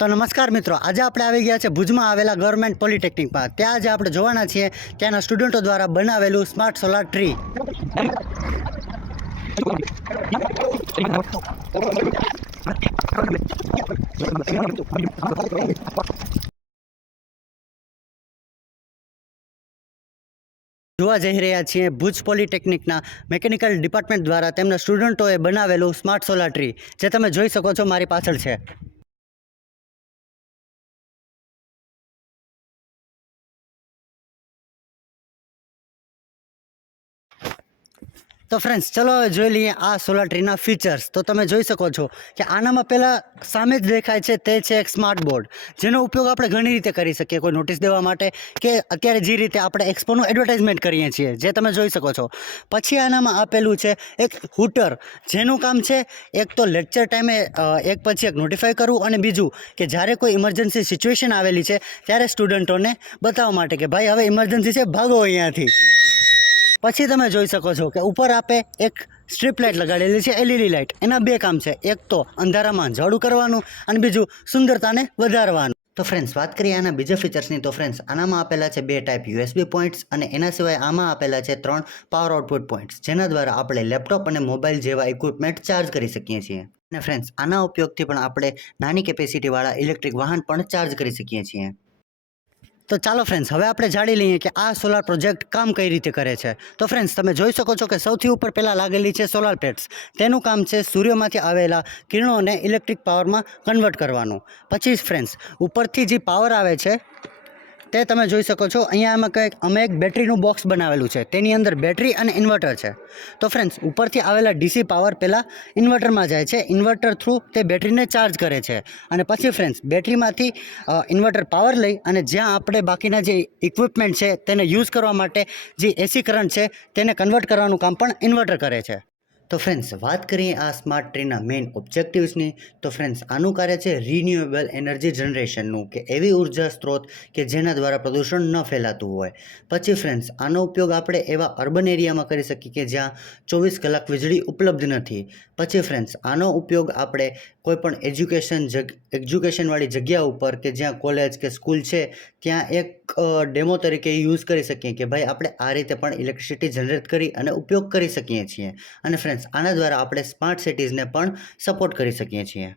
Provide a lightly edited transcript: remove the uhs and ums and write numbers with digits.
તો નમસ્કાર મિત્રો, આજે આપણે આવી ગયા છે ભુજમાં આવેલા ગવર્મેન્ટ પોલિટેકનિકમાં. ત્યાં આજે આપણે જોવાના છીએ ત્યાંના સ્ટુડન્ટો દ્વારા બનાવેલું સ્માર્ટ સોલાર ટ્રી. જોવા જઈ રહ્યા છીએ ભુજ પોલિટેકનિકના મેકેનિકલ ડિપાર્ટમેન્ટ દ્વારા તેમના સ્ટુડન્ટોએ બનાવેલું સ્માર્ટ સોલાર ટ્રી, જે તમે જોઈ શકો છો મારી પાછળ છે. તો ફ્રેન્ડ્સ, ચલો હવે જોઈ લઈએ આ સોલાર ટ્રીના ફીચર્સ. તો તમે જોઈ શકો છો કે આનામાં પહેલાં સામે જ દેખાય છે તે છે એક સ્માર્ટ બોર્ડ, જેનો ઉપયોગ આપણે ઘણી રીતે કરી શકીએ. કોઈ નોટિસ દેવા માટે કે અત્યારે જે રીતે આપણે એક્સપોનું એડવર્ટાઇઝમેન્ટ કરીએ છીએ, જે તમે જોઈ શકો છો. પછી આનામાં આપેલું છે એક હૂટર, જેનું કામ છે એક તો લેક્ચર ટાઈમે એક પછી એક નોટિફાય કરવું, અને બીજું કે જ્યારે કોઈ ઇમરજન્સી સિચ્યુએશન આવેલી છે ત્યારે સ્ટુડન્ટોને બતાવવા માટે કે ભાઈ હવે ઇમરજન્સી છે, ભાગો અહીંયાથી. પછી તમે જોઈ શકો છો કે ઉપર આપે એક સ્ટ્રીપ લાઇટ લગાડેલી છે, એલઈડી લાઇટ. એના બે કામ છે, એક તો અંધારામાં જાડું કરવાનું અને બીજું સુંદરતાને વધારવાનું. તો ફ્રેન્ડ્સ, વાત કરીએ આના બીજા ફીચર્સની. તો ફ્રેન્ડ્સ, આનામાં આપેલા છે 2 ટાઈપ યુએસબી પોઈન્ટ્સ, અને એના સિવાય આમાં આપેલા છે 3 પાવર આઉટપુટ પોઈન્ટ્સ, જેના દ્વારા આપણે લેપટોપ અને મોબાઈલ જેવા ઇક્વિપમેન્ટ ચાર્જ કરી શકીએ છીએ. અને ફ્રેન્ડ્સ, આના ઉપયોગથી પણ આપણે નાની કેપેસિટીવાળા ઇલેક્ટ્રિક વાહન પણ ચાર્જ કરી શકીએ છીએ. તો ચાલો ફ્રેન્ડ્સ, હવે આપણે જાણી લઈએ કે આ સોલાર પ્રોજેક્ટ કામ કઈ રીતે કરે છે. તો ફ્રેન્ડ્સ, તમે જોઈ શકો છો કે સૌથી ઉપર પહેલાં લાગેલી છે સોલાર પ્લેટ્સ. તેનું કામ છે સૂર્યમાંથી આવેલા કિરણોને ઇલેક્ટ્રિક પાવરમાં કન્વર્ટ કરવાનું. પછી ફ્રેન્ડ્સ, ઉપરથી જે પાવર આવે છે તે તમે જોઈ શકો છો. અહીંયા અમે એક બેટરીનું બોક્સ બનાવેલું છે, તેની અંદર બેટરી અને ઇન્વર્ટર છે. તો ફ્રેન્ડ્સ, ઉપરથી આવેલા ડીસી પાવર પહેલાં ઇન્વર્ટરમાં જાય છે, ઇન્વર્ટર થ્રુ તે બેટરીને ચાર્જ કરે છે, અને પછી ફ્રેન્ડ્સ બેટરીમાંથી ઇન્વર્ટર પાવર લઈ અને જ્યાં આપણે બાકીના જે ઇક્વિપમેન્ટ છે તેને યુઝ કરવા માટે જે એસી કરંટ છે તેને કન્વર્ટ કરવાનું કામ પણ ઇન્વર્ટર કરે છે. તો ફ્રેન્ડ્સ, વાત કરીએ આ સ્માર્ટ ટ્રીના મેઇન ઓબ્જેક્ટિવ્સની. તો ફ્રેન્ડ્સ, આનું કાર્ય છે રિન્યુએબલ એનર્જી જનરેશનનું, કે એવી ઉર્જા સ્ત્રોત કે જેના દ્વારા પ્રદૂષણ ન ફેલાતું હોય. પછી ફ્રેન્ડ્સ, આનો ઉપયોગ આપણે એવા અર્બન એરિયામાં કરી શકીએ કે જ્યાં 24 કલાક વીજળી ઉપલબ્ધ નથી. પછી ફ્રેન્ડ્સ, આનો ઉપયોગ આપણે કોઈપણ એજ્યુકેશનવાળી જગ્યા ઉપર કે જ્યાં કોલેજ કે સ્કૂલ છે ત્યાં એક ડેમો તરીકે યુઝ કરી શકીએ કે ભાઈ આપણે આ રીતે પણ ઇલેક્ટ્રિસિટી જનરેટ કરી અને ઉપયોગ કરી શકીએ છીએ. અને ફ્રેન્ડ્સ, આના દ્વારા આપણે સ્માર્ટ સિટીઝને પણ સપોર્ટ કરી શકીએ છીએ.